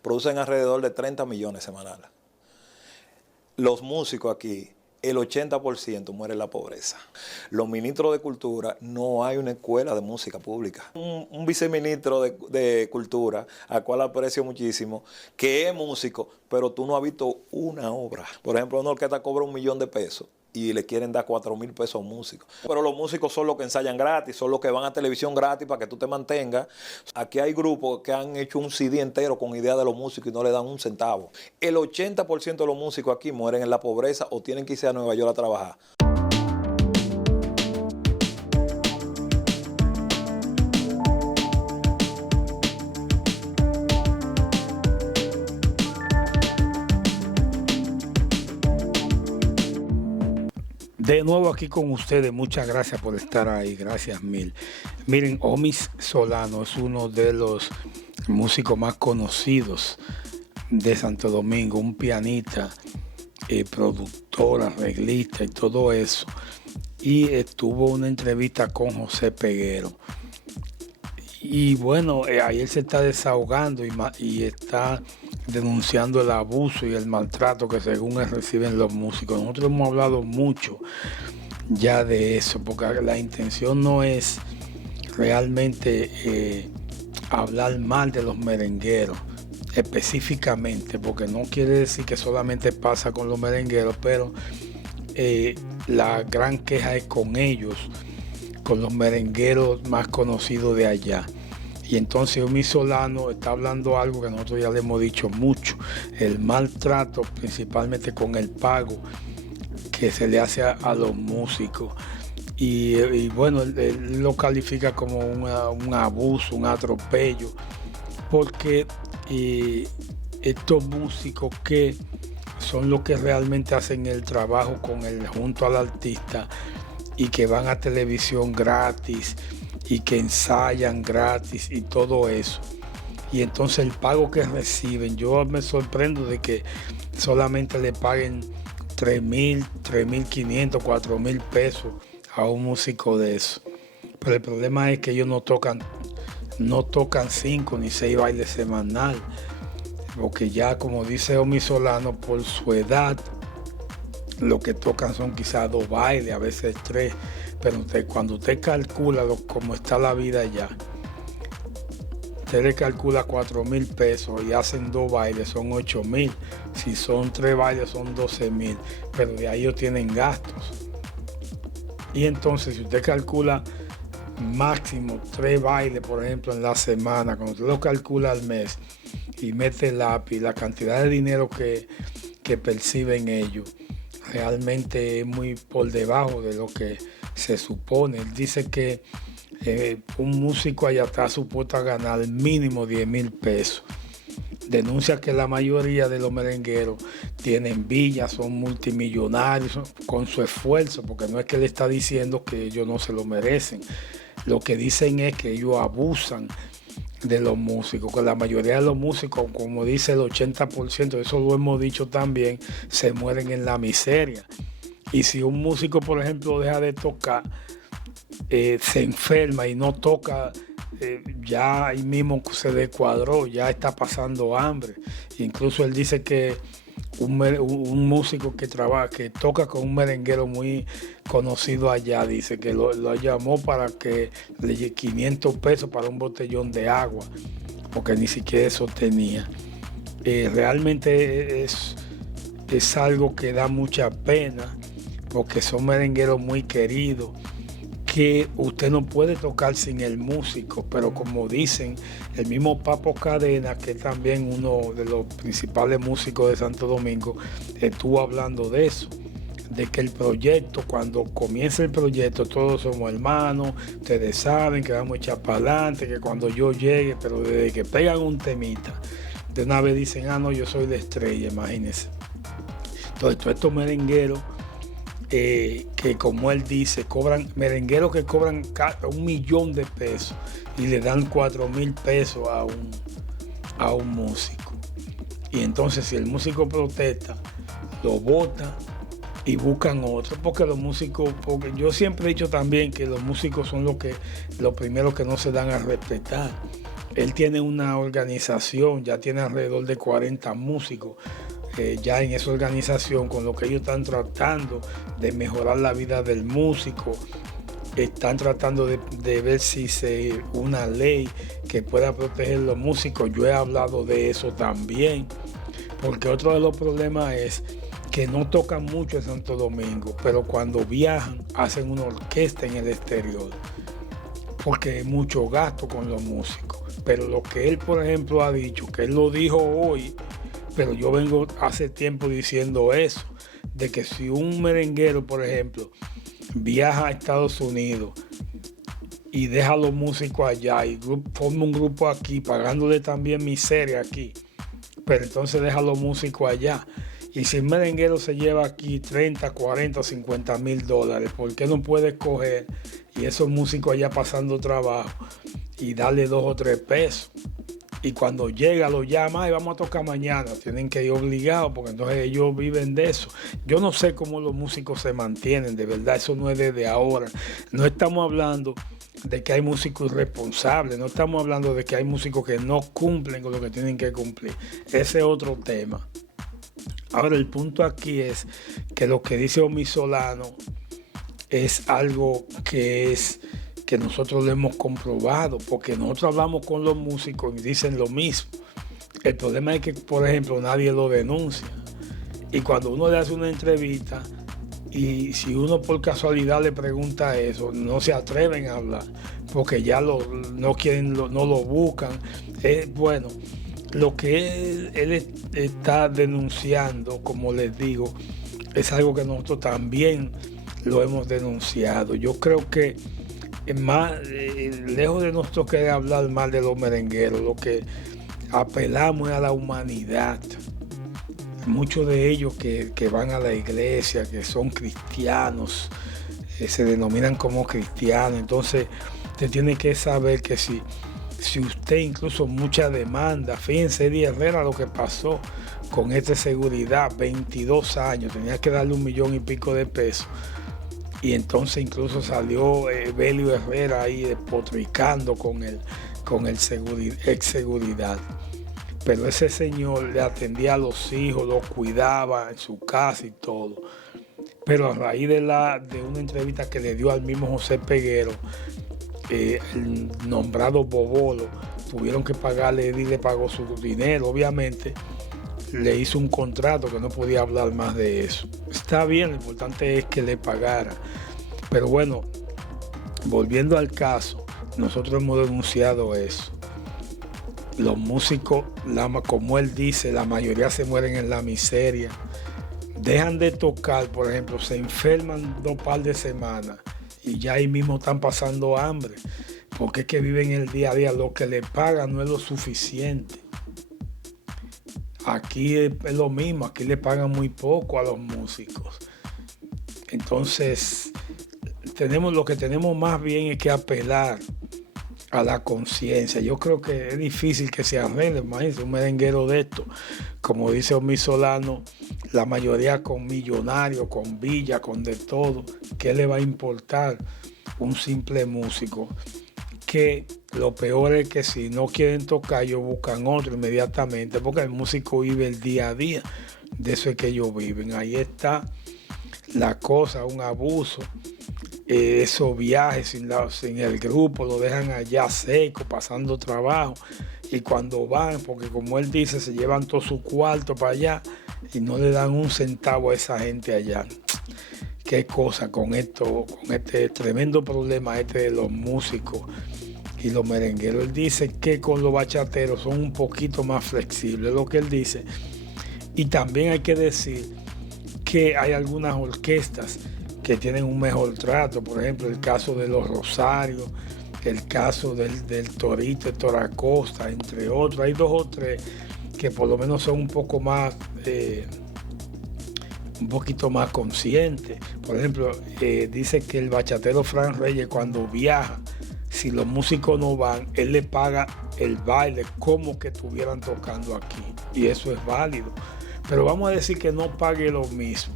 Producen alrededor de 30 millones semanales. Los músicos aquí, el 80% muere en la pobreza. Los ministros de Cultura, no hay una escuela de música pública. Un viceministro de Cultura, al cual aprecio muchísimo, que es músico, pero tú no has visto una obra. Por ejemplo, una orquesta cobra $1.000.000 y le quieren dar 4.000 pesos a un músico. Pero los músicos son los que ensayan gratis, son los que van a televisión gratis para que tú te mantengas. Aquí hay grupos que han hecho un CD entero con ideas de los músicos y no le dan un centavo. El 80% de los músicos aquí mueren en la pobreza o tienen que irse a Nueva York a trabajar. De nuevo aquí con ustedes, muchas gracias por estar ahí, gracias mil. Miren, Omis Solano es uno de los músicos más conocidos de Santo Domingo, un pianista, productor, arreglista y todo eso. Y tuvo una entrevista con José Peguero. Y bueno, ahí él se está desahogando y está denunciando el abuso y el maltrato que según él reciben los músicos. Nosotros hemos hablado mucho ya de eso, porque la intención no es realmente hablar mal de los merengueros específicamente, porque no quiere decir que solamente pasa con los merengueros, pero la gran queja es con ellos, con los merengueros más conocidos de allá. Y entonces Omis Solano está hablando algo que nosotros ya le hemos dicho mucho, el maltrato principalmente con el pago que se le hace a los músicos. Y bueno, él lo califica como un abuso, un atropello, porque estos músicos que son los que realmente hacen el trabajo junto al artista y que van a televisión gratis y que ensayan gratis y todo eso. Y entonces el pago que reciben, yo me sorprendo de que solamente le paguen 3.000, 3.500, 4.000 pesos a un músico de eso. Pero el problema es que ellos no tocan 5 ni 6 bailes semanal, porque ya, como dice Omis Solano, por su edad, lo que tocan son quizás 2 bailes, a veces 3, pero cuando usted calcula cómo está la vida allá, usted le calcula 4.000 pesos y hacen 2 bailes, son 8.000. Si son 3 bailes, son 12.000, pero de ahí ellos tienen gastos. Y entonces, si usted calcula máximo 3 bailes, por ejemplo, en la semana, cuando usted lo calcula al mes y mete el lápiz, la cantidad de dinero que perciben ellos, realmente es muy por debajo de lo que se supone. Él dice que un músico allá está supuesto a ganar mínimo 10.000 pesos. Denuncia que la mayoría de los merengueros tienen villas, son multimillonarios con su esfuerzo, porque no es que le está diciendo que ellos no se lo merecen. Lo que dicen es que ellos abusan de los músicos, que la mayoría de los músicos, como dice el 80%, eso lo hemos dicho también, se mueren en la miseria. Y si un músico, por ejemplo, deja de tocar, se enferma y no toca, ya ahí mismo se descuadró, ya está pasando hambre. Incluso él dice que un músico que toca con un merenguero muy conocido allá, dice que lo llamó para que le dé 500 pesos para un botellón de agua, porque ni siquiera eso tenía. Realmente es algo que da mucha pena, porque son merengueros muy queridos, que usted no puede tocar sin el músico, pero como dicen, el mismo Papo Cadena, que es también uno de los principales músicos de Santo Domingo, estuvo hablando de eso, de que el proyecto, cuando comienza el proyecto, todos somos hermanos, ustedes saben que vamos a echar para adelante, que cuando yo llegue, pero desde que pegan un temita, de una vez dicen, no, yo soy la estrella, imagínense. Entonces, todos estos merengueros, que como él dice, merengueros que cobran 1.000.000 de pesos y le dan 4.000 pesos a un músico. Y entonces, si el músico protesta, lo bota y buscan otro, porque los músicos, porque yo siempre he dicho también que los músicos son los primeros que no se dan a respetar. Él tiene una organización, ya tiene alrededor de 40 músicos ya en esa organización, con lo que ellos están tratando de mejorar la vida del músico. Están tratando de ver si una ley que pueda proteger los músicos. Yo he hablado de eso también, porque otro de los problemas es que no tocan mucho en Santo Domingo, pero cuando viajan hacen una orquesta en el exterior, porque hay mucho gasto con los músicos. Pero lo que él, por ejemplo, ha dicho, que él lo dijo hoy, pero yo vengo hace tiempo diciendo eso, de que si un merenguero, por ejemplo, viaja a Estados Unidos y deja a los músicos allá y forma un grupo aquí, pagándole también miseria aquí, pero entonces deja a los músicos allá. Y si el merenguero se lleva aquí 30, 40, 50 mil dólares, ¿por qué no puede coger y esos músicos allá pasando trabajo y darle 2 o 3 pesos? Y cuando llega lo llama y vamos a tocar mañana. Tienen que ir obligados porque entonces ellos viven de eso. Yo no sé cómo los músicos se mantienen, de verdad, eso no es desde ahora. No estamos hablando de que hay músicos irresponsables, no estamos hablando de que hay músicos que no cumplen con lo que tienen que cumplir. Ese es otro tema. Ahora el punto aquí es que lo que dice Omi Solano es algo que nosotros lo hemos comprobado, porque nosotros hablamos con los músicos y dicen lo mismo. El problema es que, por ejemplo, nadie lo denuncia. Y cuando uno le hace una entrevista y si uno por casualidad le pregunta eso, no se atreven a hablar, porque ya no lo buscan. Bueno, lo que él está denunciando, como les digo, es algo que nosotros también lo hemos denunciado. Yo creo que lejos de nosotros querer hablar mal de los merengueros, lo que apelamos es a la humanidad. Muchos de ellos que van a la iglesia, que son cristianos, se denominan como cristianos. Entonces, usted tiene que saber que si usted incluso mucha demanda, fíjense Eddie Herrera lo que pasó con esta seguridad, 22 años, tenía que darle 1 millón y pico de pesos. Y entonces incluso salió Belio Herrera ahí despotricando con el ex seguridad. Pero ese señor le atendía a los hijos, los cuidaba en su casa y todo. Pero a raíz de una entrevista que le dio al mismo José Peguero, el nombrado Bobolo, tuvieron que pagarle, y le pagó su dinero, obviamente. Le hizo un contrato que no podía hablar más de eso. Está bien, lo importante es que le pagara. Pero bueno, volviendo al caso, nosotros hemos denunciado eso. Los músicos, como él dice, la mayoría se mueren en la miseria. Dejan de tocar, por ejemplo, se enferman 2 par de semanas y ya ahí mismo están pasando hambre. Porque es que viven el día a día. Lo que le pagan no es lo suficiente. Aquí es lo mismo, aquí le pagan muy poco a los músicos. Entonces, lo que tenemos más bien es que apelar a la conciencia. Yo creo que es difícil que se arregle, imagínense, un merenguero de esto, como dice Omi Solano, la mayoría con millonarios, con villa, con de todo. ¿Qué le va a importar un simple músico? Que lo peor es que si no quieren tocar, ellos buscan otro inmediatamente, porque el músico vive el día a día, de eso es que ellos viven. Ahí está la cosa, un abuso. Esos viajes sin el grupo, lo dejan allá seco, pasando trabajo, y cuando van, porque como él dice, se llevan todo su cuarto para allá y no le dan un centavo a esa gente allá. Qué cosa con esto, con este tremendo problema de los músicos y los merengueros. Él dice que con los bachateros son un poquito más flexibles, lo que él dice. Y también hay que decir que hay algunas orquestas que tienen un mejor trato. Por ejemplo, el caso de los Rosarios, el caso del Torito, el Toracosta, entre otros. Hay 2 o 3 que por lo menos son un poquito más conscientes. Por ejemplo, dice que el bachatero Fran Reyes, cuando viaja, si los músicos no van, él le paga el baile como que estuvieran tocando aquí. Y eso es válido. Pero vamos a decir que no pague lo mismo,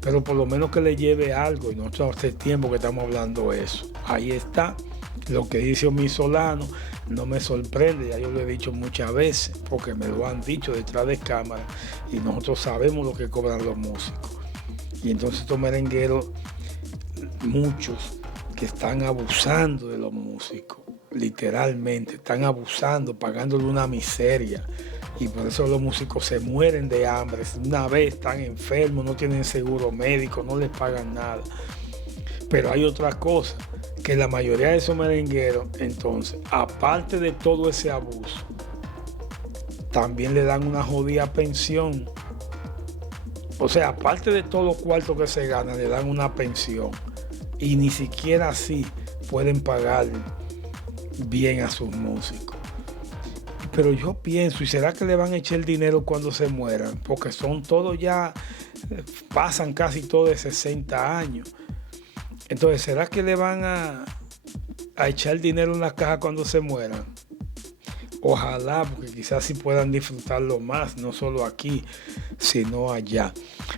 pero por lo menos que le lleve algo. Y nosotros hace tiempo que estamos hablando de eso. Ahí está lo que dice Omi Solano. no me sorprende, ya yo lo he dicho muchas veces, porque me lo han dicho detrás de cámara y nosotros sabemos lo que cobran los músicos. Y entonces estos merengueros, muchos que están abusando de los músicos, literalmente, están abusando, pagándole una miseria. Y por eso los músicos se mueren de hambre. Una vez están enfermos, no tienen seguro médico, no les pagan nada. Pero hay otra cosa, que la mayoría de esos merengueros, entonces, aparte de todo ese abuso, también le dan una jodida pensión. O sea, aparte de todos los cuartos que se ganan, le dan una pensión. Y ni siquiera así pueden pagar bien a sus músicos. Pero yo pienso, ¿y será que le van a echar el dinero cuando se mueran? Porque son todos ya, pasan casi todos de 60 años. Entonces, ¿será que le van a echar dinero en la caja cuando se mueran? Ojalá, porque quizás sí puedan disfrutarlo más, no solo aquí, sino allá.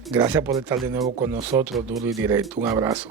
Gracias por estar de nuevo con nosotros, Duro y Directo. Un abrazo.